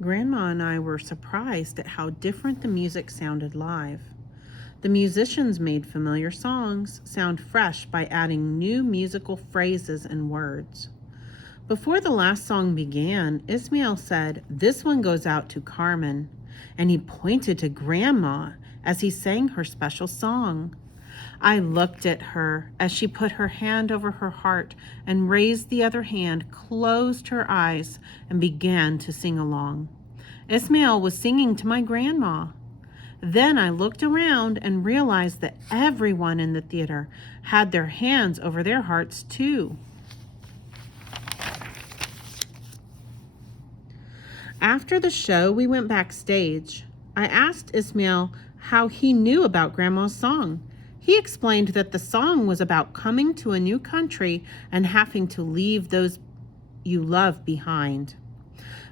Grandma and I were surprised at how different the music sounded live. The musicians made familiar songs sound fresh by adding new musical phrases and words. Before the last song began, Ismael said, "This one goes out to Carmen," and he pointed to Grandma as he sang her special song. I looked at her as she put her hand over her heart and raised the other hand, closed her eyes, and began to sing along. Ismael was singing to my grandma. Then I looked around and realized that everyone in the theater had their hands over their hearts too. After the show, we went backstage. I asked Ismael how he knew about Grandma's song. He explained that the song was about coming to a new country and having to leave those you love behind.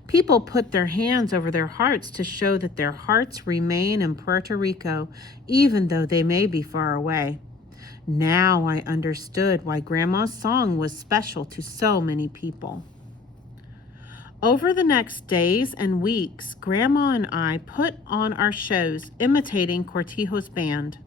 People put their hands over their hearts to show that their hearts remain in Puerto Rico, even though they may be far away. Now I understood why Grandma's song was special to so many people. Over the next days and weeks, Grandma and I put on our shows imitating Cortijo's band.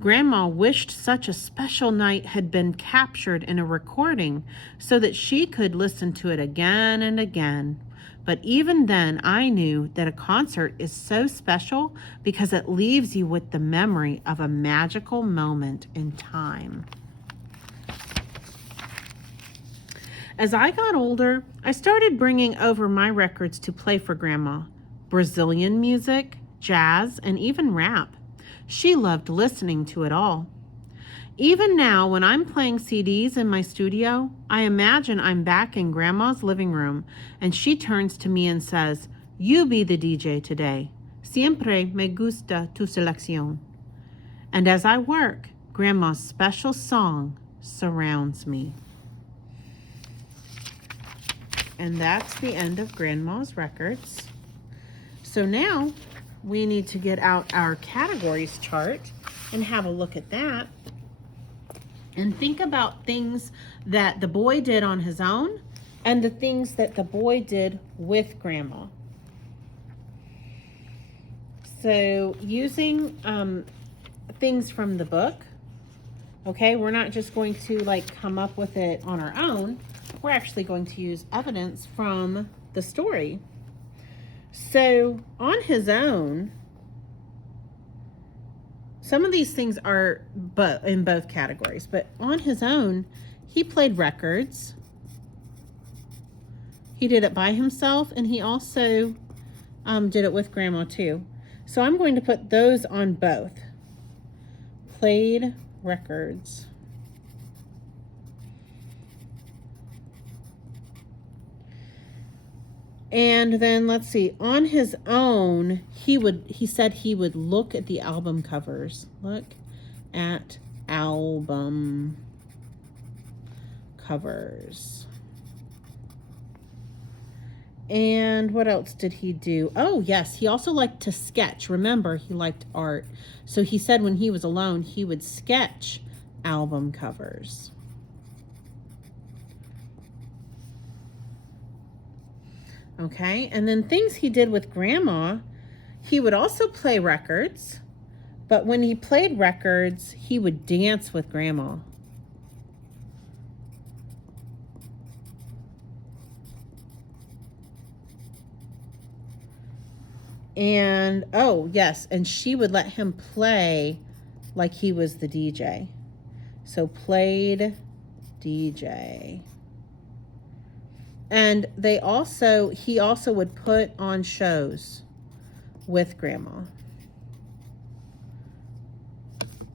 Grandma wished such a special night had been captured in a recording so that she could listen to it again and again. But even then, I knew that a concert is so special because it leaves you with the memory of a magical moment in time. As I got older, I started bringing over my records to play for Grandma. Brazilian music, jazz, and even rap. She loved listening to it all. Even now, when I'm playing CDs in my studio, I imagine I'm back in Grandma's living room, and she turns to me and says, "You be the DJ today. Siempre me gusta tu selección." And as I work, Grandma's special song surrounds me. And that's the end of Grandma's records. So now we need to get out our categories chart and have a look at that. And think about things that the boy did on his own and the things that the boy did with Grandma. So using things from the book, okay, we're not just going to come up with it on our own. We're actually going to use evidence from the story. So on his own, some of these things are in both categories, but on his own, he played records. He did it by himself, and he also did it with Grandma too. So I'm going to put those on both. Played records. And then let's see, on his own, he said he would look at the album covers. Look at album covers. And what else did he do? Oh, yes, he also liked to sketch. Remember, he liked art. So he said when he was alone, he would sketch album covers. Okay, and then things he did with Grandma, he would also play records, but when he played records, he would dance with Grandma. And, oh, yes, and she would let him play like he was the DJ. So played DJ. And he also would put on shows with Grandma.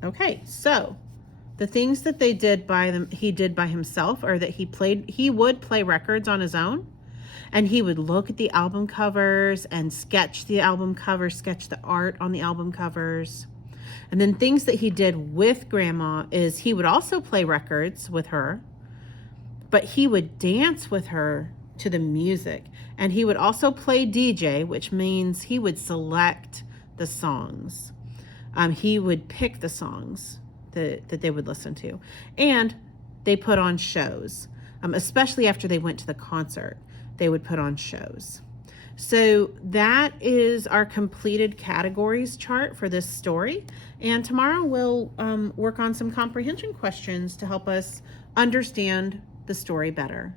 Okay, so the things that he did by himself, or that he would play records on his own, and he would look at the album covers and sketch the album covers, sketch the art on the album covers. And then things that he did with Grandma is he would also play records with her, but he would dance with her to the music. And he would also play DJ, which means he would select the songs. He would pick the songs that they would listen to. And they put on shows, especially after they went to the concert. They would put on shows. So that is our completed categories chart for this story. And tomorrow we'll work on some comprehension questions to help us understand the story better.